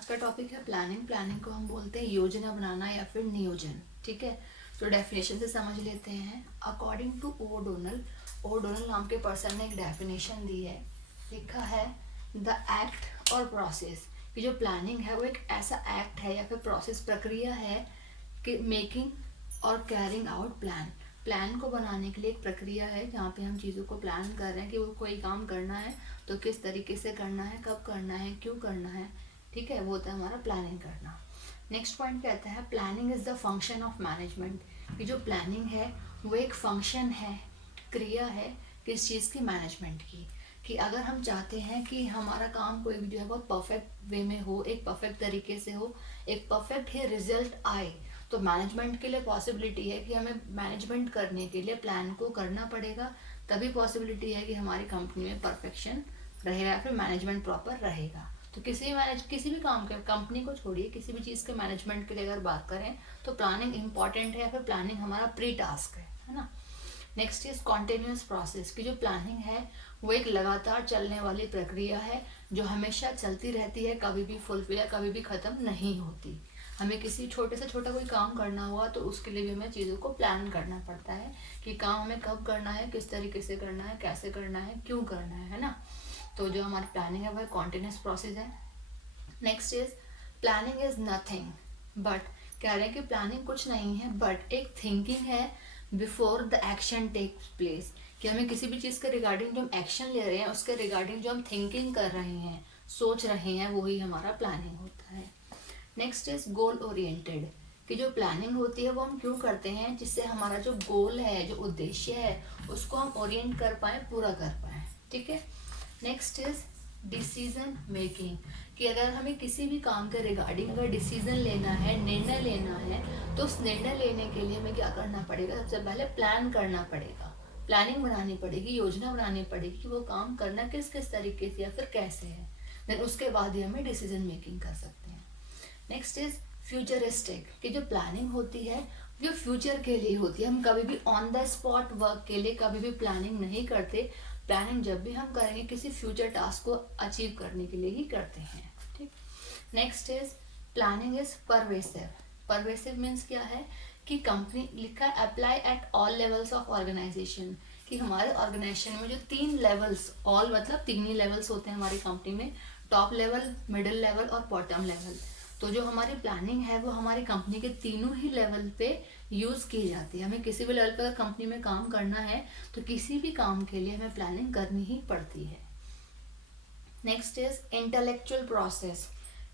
आज का टॉपिक है प्लानिंग। प्लानिंग को हम बोलते हैं योजना बनाना या फिर नियोजन। ठीक है, तो डेफिनेशन से समझ लेते हैं। अकॉर्डिंग टू ओडोनल, ओडोनल नाम के पर्सन ने एक डेफिनेशन दी है, लिखा है द एक्ट और प्रोसेस कि जो प्लानिंग है वो एक ऐसा एक्ट है या फिर प्रोसेस, प्रक्रिया है कि मेकिंग और कैरिंग आउट प्लान। प्लान को बनाने के लिए एक प्रक्रिया है जहाँ पे हम चीज़ों को प्लान कर रहे हैं कि वो कोई काम करना है तो किस तरीके से करना है, कब करना है, क्यों करना है। ठीक है, वो होता है हमारा प्लानिंग करना। नेक्स्ट पॉइंट कहता है planning is the function of management, कि जो प्लानिंग है वो एक फंक्शन है, क्रिया है किस चीज़ की, मैनेजमेंट की। कि अगर हम चाहते हैं कि हमारा काम कोई भी जो है बहुत परफेक्ट वे में हो, एक परफेक्ट तरीके से हो, एक परफेक्ट ही रिजल्ट आए, तो मैनेजमेंट के लिए पॉसिबिलिटी है कि हमें मैनेजमेंट करने के लिए प्लान को करना पड़ेगा। तभी पॉसिबिलिटी है कि हमारी कंपनी में परफेक्शन रहेगा या फिर मैनेजमेंट प्रॉपर रहेगा। तो किसी भी काम के, कंपनी को छोड़िए, किसी भी चीज़ के मैनेजमेंट के लिए अगर बात करें तो प्लानिंग इंपॉर्टेंट है या फिर प्लानिंग हमारा प्री टास्क है ना। नेक्स्ट इज कॉन्टिन्यूस प्रोसेस, की जो प्लानिंग है वो एक लगातार चलने वाली प्रक्रिया है जो हमेशा चलती रहती है, कभी भी फुलफिल या कभी भी ख़त्म नहीं होती। हमें किसी छोटे से छोटा कोई काम करना हुआ तो उसके लिए भी हमें चीज़ों को प्लान करना पड़ता है कि काम हमें कब करना है, किस तरीके से करना है, कैसे करना है, क्यों करना है ना। तो जो हमारी प्लानिंग है वह कॉन्टिन्यूस प्रोसेस है। Next is planning is nothing but, कह रहे हैं कि प्लानिंग कुछ नहीं है बट एक थिंकिंग है before the action takes place, कि हमें किसी भी चीज़ के रिगार्डिंग जो हम एक्शन ले रहे हैं उसके रिगार्डिंग जो हम थिंकिंग कर रहे हैं, सोच रहे हैं, वही हमारा प्लानिंग होता है। नेक्स्ट इज गोल ओरिएंटेड, कि जो प्लानिंग होती है वो हम क्यों करते हैं, जिससे हमारा जो गोल है, जो उद्देश्य है, उसको हम ओरिएंट कर पाए, पूरा कर पाए। ठीक है। नेक्स्ट इज डिसीजन मेकिंग, कि अगर हमें किसी भी काम के रिगार्डिंग अगर डिसीजन लेना है, निर्णय लेना है, तो उस निर्णय लेने के लिए हमें क्या करना पड़ेगा, सबसे पहले प्लान करना पड़ेगा, प्लानिंग बनानी पड़ेगी, योजना बनानी पड़ेगी कि वो काम करना किस किस तरीके से या फिर कैसे है। देन उसके बाद ही हमें डिसीजन मेकिंग कर सकते हैं। नेक्स्ट इज फ्यूचरिस्टिक, कि जो प्लानिंग होती है जो फ्यूचर के लिए होती है। हम कभी भी ऑन द स्पॉट वर्क के लिए कभी भी प्लानिंग नहीं करते। प्लानिंग जब भी हम करेंगे किसी फ्यूचर टास्क को अचीव करने के लिए ही करते हैं। ठीक। Next is planning is pervasive. Pervasive means क्या है कि कंपनी, लिखा है apply at all levels of organisation, कि हमारे ऑर्गेनाइजेशन में जो 3 लेवल्स, ऑल मतलब 3 ही लेवल्स होते हैं हमारी कंपनी में, टॉप लेवल, मिडिल लेवल और बॉटम लेवल। तो जो हमारी प्लानिंग है वो हमारी कंपनी के तीनों ही लेवल पे यूज़ की जाती है। हमें किसी भी लेवल पर कंपनी में काम करना है तो किसी भी काम के लिए हमें प्लानिंग करनी ही पड़ती है। Next is intellectual process.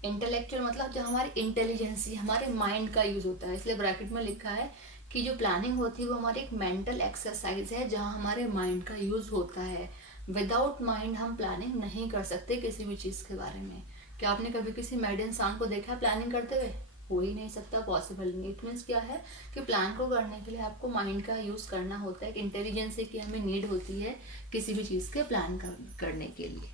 Intellectual मतलब जो हमारी इंटेलिजेंसी, हमारे माइंड का यूज़ होता है, इसलिए ब्रैकेट में लिखा है कि जो प्लानिंग होती है वो हमारी एक मेंटल एक्सरसाइज है जहाँ हमारे माइंड का यूज़ होता है। विदाउट माइंड हम प्लानिंग नहीं कर सकते किसी भी चीज़ के बारे में। क्या आपने कभी किसी मैड इंसान को देखा है प्लानिंग करते हुए? हो ही नहीं सकता, पॉसिबल नहीं। इट मीन्स क्या है कि प्लान को करने के लिए आपको माइंड का यूज़ करना होता है, एक इंटेलिजेंस की हमें नीड होती है किसी भी चीज़ के प्लान करने के लिए।